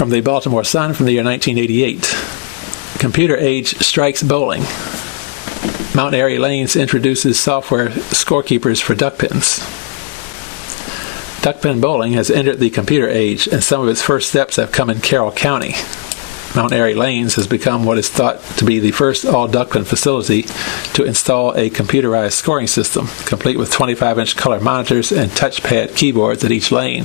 From the Baltimore Sun from the year 1988. Computer age strikes bowling. Mount Airy Lanes introduces software scorekeepers for duckpins. Duckpin bowling has entered the computer age, and some of its first steps have come in Carroll County. Mount Airy Lanes has become what is thought to be the first all-duckpin facility to install a computerized scoring system, complete with 25-inch color monitors and touchpad keyboards at each lane.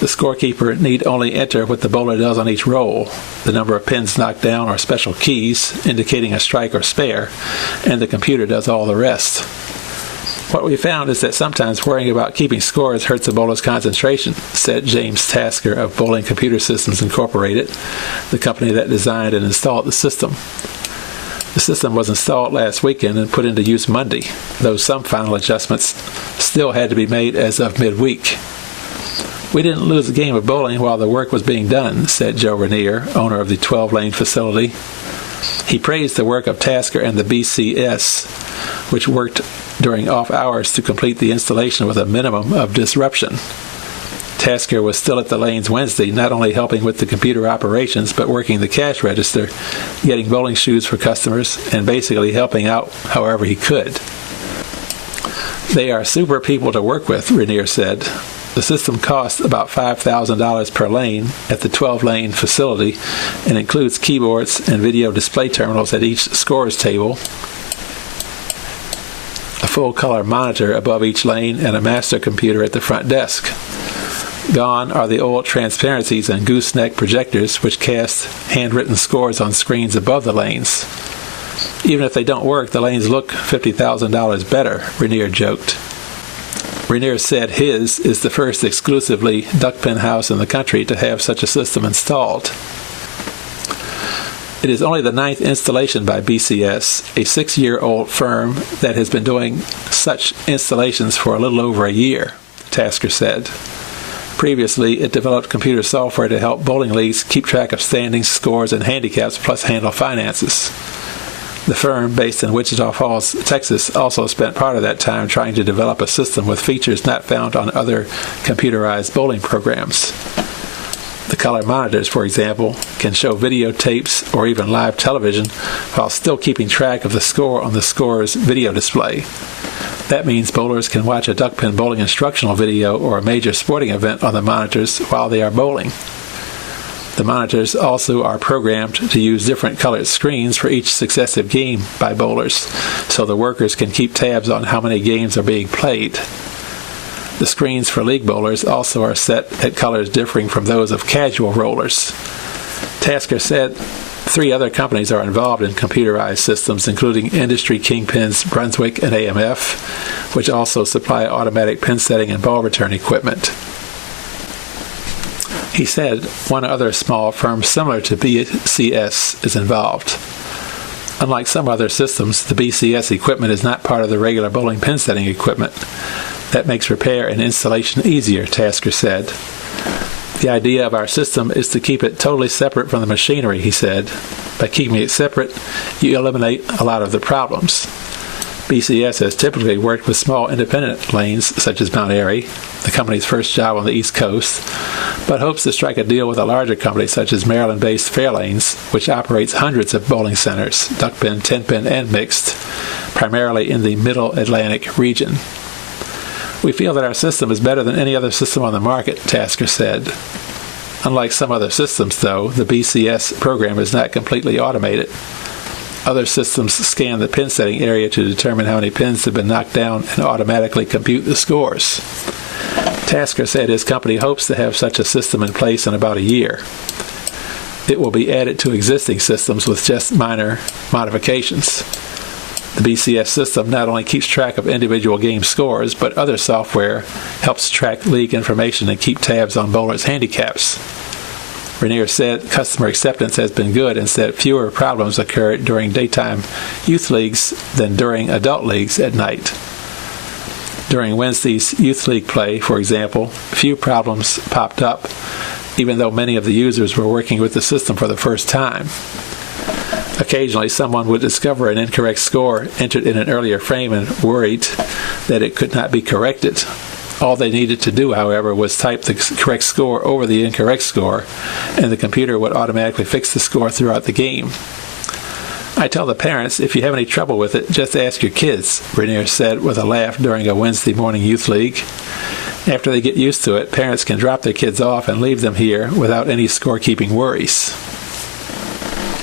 The scorekeeper need only enter what the bowler does on each roll, the number of pins knocked down or special keys indicating a strike or spare, and the computer does all the rest. What we found is that sometimes worrying about keeping scores hurts a bowler's concentration, said James Tasker of Bowling Computer Systems Incorporated, the company that designed and installed the system. The system was installed last weekend and put into use Monday, though some final adjustments still had to be made as of midweek. We didn't lose a game of bowling while the work was being done, said Joe Rainier, owner of the 12-lane facility. He praised the work of Tasker and the BCS, which worked during off hours to complete the installation with a minimum of disruption. Tasker was still at the lanes Wednesday, not only helping with the computer operations, but working the cash register, getting bowling shoes for customers, and basically helping out however he could. They are super people to work with, Rainier said. The system costs about $5,000 per lane at the 12-lane facility and includes keyboards and video display terminals at each scores table, a full-color monitor above each lane, and a master computer at the front desk. Gone are the old transparencies and gooseneck projectors which cast handwritten scores on screens above the lanes. Even if they don't work, the lanes look $50,000 better, Rainier joked. Rainier said his is the first exclusively duckpin house in the country to have such a system installed. It is only the 9th installation by BCS, a 6-year-old firm that has been doing such installations for a little over a year, Tasker said. Previously, it developed computer software to help bowling leagues keep track of standings, scores, and handicaps, plus handle finances. The firm, based in Wichita Falls, Texas, also spent part of that time trying to develop a system with features not found on other computerized bowling programs. The color monitors, for example, can show videotapes or even live television while still keeping track of the score on the scorer's video display. That means bowlers can watch a duckpin bowling instructional video or a major sporting event on the monitors while they are bowling. The monitors also are programmed to use different colored screens for each successive game by bowlers, so the workers can keep tabs on how many games are being played. The screens for league bowlers also are set at colors differing from those of casual rollers. Tasker said 3 other companies are involved in computerized systems, including industry kingpins Brunswick and AMF, which also supply automatic pin setting and ball return equipment. He said one other small firm similar to BCS is involved. Unlike some other systems, the BCS equipment is not part of the regular bowling pin setting equipment. That makes repair and installation easier, Tasker said. The idea of our system is to keep it totally separate from the machinery, he said. By keeping it separate, you eliminate a lot of the problems. BCS has typically worked with small independent lanes such as Mount Airy, the company's first job on the East Coast, but hopes to strike a deal with a larger company such as Maryland-based Fairlanes, which operates hundreds of bowling centers, duckpin, 10-pin, and mixed, primarily in the Middle Atlantic region. We feel that our system is better than any other system on the market, Tasker said. Unlike some other systems, though, the BCS program is not completely automated. Other systems scan the pin setting area to determine how many pins have been knocked down and automatically compute the scores. Tasker said his company hopes to have such a system in place in about a year. It will be added to existing systems with just minor modifications. The BCS system not only keeps track of individual game scores, but other software helps track league information and keep tabs on bowlers' handicaps. Rainier said customer acceptance has been good and said fewer problems occur during daytime youth leagues than during adult leagues at night. During Wednesday's youth league play, for example, few problems popped up, even though many of the users were working with the system for the first time. Occasionally, someone would discover an incorrect score entered in an earlier frame and worried that it could not be corrected, All they needed to do, however, was type the correct score over the incorrect score, and the computer would automatically fix the score throughout the game. I tell the parents, if you have any trouble with it, just ask your kids, Rainier said with a laugh during a Wednesday morning youth league. After they get used to it, parents can drop their kids off and leave them here without any scorekeeping worries.